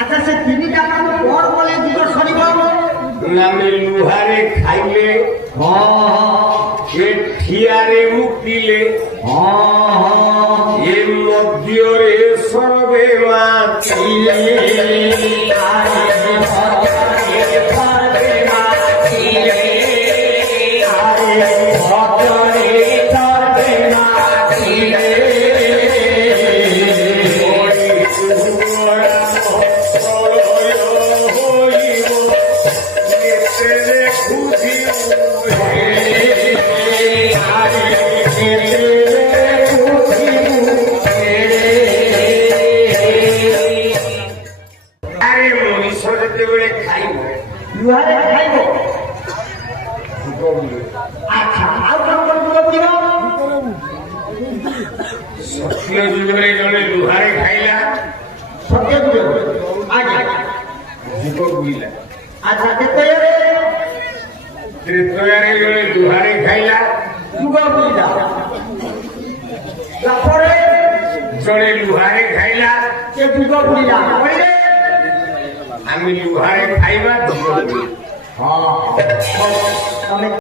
আচ্ছা সে তিনিটা কাম পর বলে যুগ সরিব নামে লুহারে খাইলে ঠিয়ারে মুক্তিলে এ মধ্যরে সর্বে মাছিলে লুহারে খাইব আচ্ছা আর কোন যুগ দিব সত্য যুগরে জনে লুহারে খাইলা সত্য যুগ আগে যুগ বুঝলা আচ্ছা তেতয়ারে ত্রেতয়ারে জনে লুহারে খাইলা যুগ বুঝলা তারপরে জনে লুহারে খাইলা সে যুগ বুঝলা বলে আমি লুহারে খাইবা হ্যাঁ